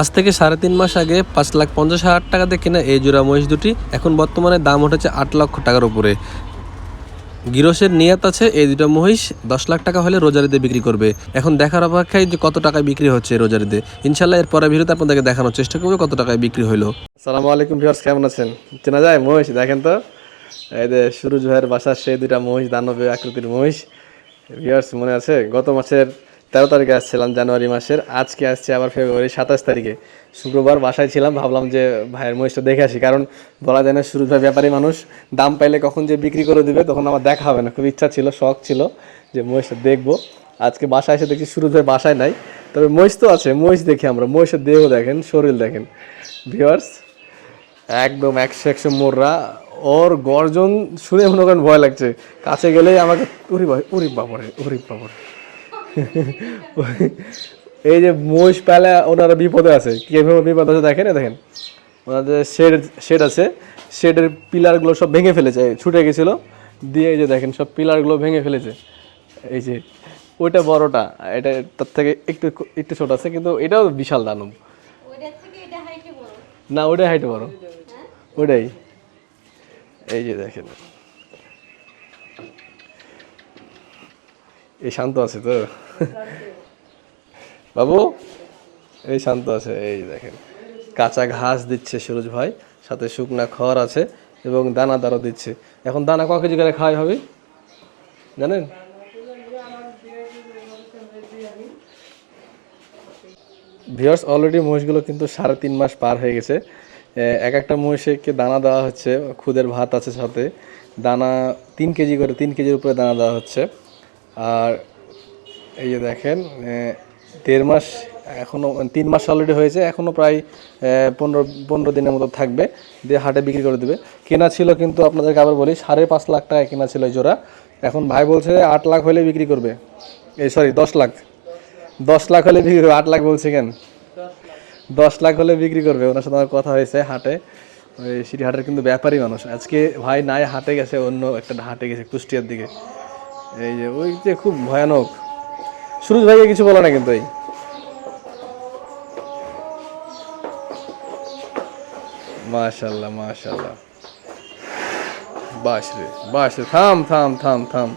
আজ থেকে 3.5 মাস আগে 5,50,000 টাকাতে কেনা এই জোড়া মহিষ দুটি এখন বর্তমানে দাম উঠেছে 8 লক্ষ টাকার উপরে। গিরসের নিয়ত আছে এই দুটো মহিষ 10 লাখ টাকা হলে রোজারিতে বিক্রি করবে। এখন দেখার অপেক্ষায় যে কত টাকায় বিক্রি হচ্ছে রোজারিতে। ইনশাল্লাহ এর পরে ভিডিওতে আপনাদেরকে দেখানোর চেষ্টা করবো কত টাকায় বিক্রি হলো। আসসালামু আলাইকুম ভিউয়ার্স, কেমন আছেন? চেনা যায় মহিষ? দেখেন তো, এই যে সুরজ ভাইয়ের বাসার সেই দুটা মহিষ, দানবে আকৃতির মহিষ। ভিউয়ার্স মনে আছে গত মাসের 13 তারিখে আসছিলাম, জানুয়ারি মাসের। আজকে আসছে আবার ফেব্রুয়ারি 27 তারিখে, শুক্রবার বাসায় ছিলাম। ভাবলাম যে ভাইয়ের মহিষটা দেখে আসি, কারণ বলা যায় না সুরজ ভাই ব্যাপারী মানুষ, দাম পাইলে কখন যে বিক্রি করে দিবে তখন আমার দেখা হবে না। খুব ইচ্ছা ছিল, শখ ছিল যে মহিষটা দেখবো। আজকে বাসায় এসে দেখি সুরজ ভাই বাসায় নাই, তবে মহিষ তো আছে। মহিষ দেখি আমরা, মহিষের দেহ দেখেন, শরীর দেখেন ভিউয়ার্স, একদম 100 মোররা। ওর গর্জন শুনে মনে করেন ভয় লাগছে, কাছে গেলেই আমাকে উরি ভাই, উরি বাবরে, উরি বাবরে। এই যে মহিষ পেলে ওনারা বিপদে আছে। কিভাবে বিপদ আছে দেখেন, দেখেন ওনাদের শেড আছে, শেডের পিলারগুলো সব ভেঙে ফেলেছে, ছুটে গেছিলো দিয়ে। এই যে দেখেন সব পিলারগুলো ভেঙে ফেলেছে। এই যে ওইটা বড়টা, এটা তার থেকে একটু একটু ছোট আছে, কিন্তু এটাও বিশাল দানব। না ওইটাই হাইটে বড়, ওইটাই। এই যে দেখেন, এই শান্ত আছে তো বাবু, এই শান্ত আছে। এই দেখেন কাঁচা ঘাস দিচ্ছে সুরজ ভাই, সাথে শুকনা খড় আছে এবং দানাদারও দিচ্ছে। এখন দানা ক কেজি করে খাওয়াই হবে জানেন? ভিউয়ার্স অলরেডি মহিষগুলো কিন্তু 3.5 মাস পার হয়ে গেছে। এক একটা মহিষকে দানা দেওয়া হচ্ছে, খুদের ভাত আছে সাথে, দানা 3 কেজি করে, 3 কেজির উপরে দানা দেওয়া হচ্ছে। আর এই যে দেখেন 1.5 মাস, এখনও 3 মাস অলরেডি হয়েছে, এখনও প্রায় 15 দিনের মতো থাকবে, দিয়ে হাটে বিক্রি করে দেবে। কেনা ছিল কিন্তু আপনাদেরকে আবার বলি 5.5 লাখ টাকায় কেনা ছিল এই জোড়া। এখন ভাই বলছে 8 লাখ হলে বিক্রি করবে। এই সরি 10 লাখ, 10 লাখ হলে বিক্রি করবে। 8 লাখ বলছে কেন? 10 লাখ হলে বিক্রি করবে। ওনার সাথে আমার কথা হয়েছে হাটে, ওই সিটি হাটের কিন্তু ব্যাপারী মানুষ। আজকে ভাই নাই, হাটে গেছে, অন্য একটা হাটে গেছে কুষ্টিয়ার দিকে। এই যে ওই যে খুব ভয়ানক। সুরজ ভাইকে কিছু বলে না কিন্তু। এই মাশাল্লাহ মাশাল্লাহ, বাস রে বাস রে, থাম থাম থাম থাম।